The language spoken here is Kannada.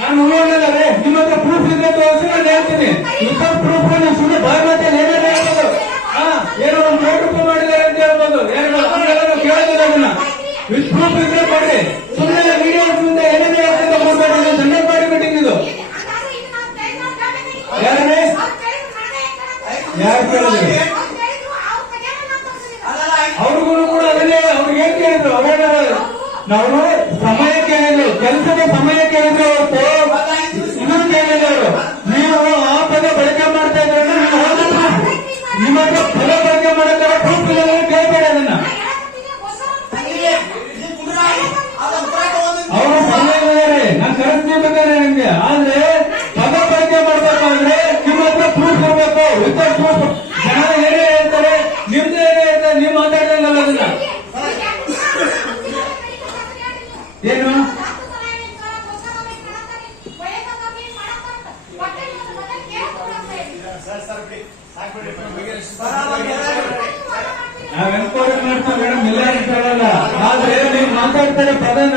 ನಾನು ನೋಡೋಣಲ್ಲೇ ನಿಮ್ಮ ಹತ್ರ ಪ್ರೂಫ್ ಇದ್ರೆ ತೋರಿಸಿ ನಾನು ಹೇಳ್ತೀನಿ. ವಿತೌಟ್ ಪ್ರೂಫ್ ನೀವು ಸುಮ್ಮನೆ ಬಾಯ್ ಮಾತಲ್ಲಿ ಏನೇನು ಹೇಳ್ಬೋದು. ಏನೋ ಒಂದು 1 ಕೋಟಿ ರೂಪಾಯಿ ಮಾಡಿದ್ದಾರೆ ಅಂತ ಹೇಳ್ಬೋದು. ಏನೋ ಕೇಳಿದ್ರೆ ಅದನ್ನ ವಿತ್ ಪ್ರೂಫ್ ಇದ್ರೆ ಕೊಡ್ರಿ. ಸುಮ್ಮನೆ ವಿಡಿಯೋ ಮುಂದೆ ಏನೇನು ಹೇಳ್ತಿದ್ದ ಕೊಡ್ಬೇಡಿ. ದಂಡ ಮಾಡಿಬಿಟ್ಟಿಂಗ್ ಇದು ಯಾರೇ ಯಾರು ಕೇಳಿದ್ರಿ? ಅವ್ರಿಗೂ ಕೂಡ ಅದನ್ನೇ ಅವ್ರಿಗೆ ಏನ್ ಕೇಳಿದ್ರು? ಅವೇನ ನಾವು ಸಮಯ ಕೇಳಿದ್ರು, ಕೆಲಸದ ಸಮಯ ಕೇಳಿದ್ರು ಹೊರತು ಇನ್ನೊಂದು ಕೇಳಿದ್ರು ಅವರು. ನೀವು ಆ ಪದ ಬಳಕೆ ಮಾಡ್ತಾ ಇದ್ರೆ ನಿಮ್ಮ ಹತ್ರ ಪದ ಬಳಕೆ ಮಾಡಕ್ಕೆ ಪ್ರೂಫ್ ಇಲ್ಲ ಕೇಳ್ಬೇಡಿ ಅದನ್ನ. ಅವರು ಸಮಯ ನಾನು ಕರೆಸ್ಬೇಕಾದ್ರೆ ನಿಮ್ಗೆ, ಆದ್ರೆ ಪದ ಬಳಕೆ ಮಾಡ್ಬೇಕಾದ್ರೆ ನಿಮ್ಮ ಹತ್ರ ಪ್ರೂಫ್ ಇರ್ಬೇಕು. ವಿತೌಟ್ ಪ್ರೂಫ್ ಜನ ಏನೇ ಹೇಳ್ತಾರೆ, ನಿಮ್ದು ಏನೇ ಹೇಳ್ತಾರೆ, ನೀವು ಮಾತಾಡ್ದಂಗಲ್ಲ ಅದನ್ನ. ಏನು ನಾವ್ ಎನ್ಕ್ವೈರಿ ಮಾಡ್ತೀವಿ ಮೇಡಮ್, ಇಲ್ಲ ಅಂತ ಹೇಳಲ್ಲ. ಆದ್ರೆ ನೀವು ಮಾತಾಡ್ತಾರೆ ಪದನ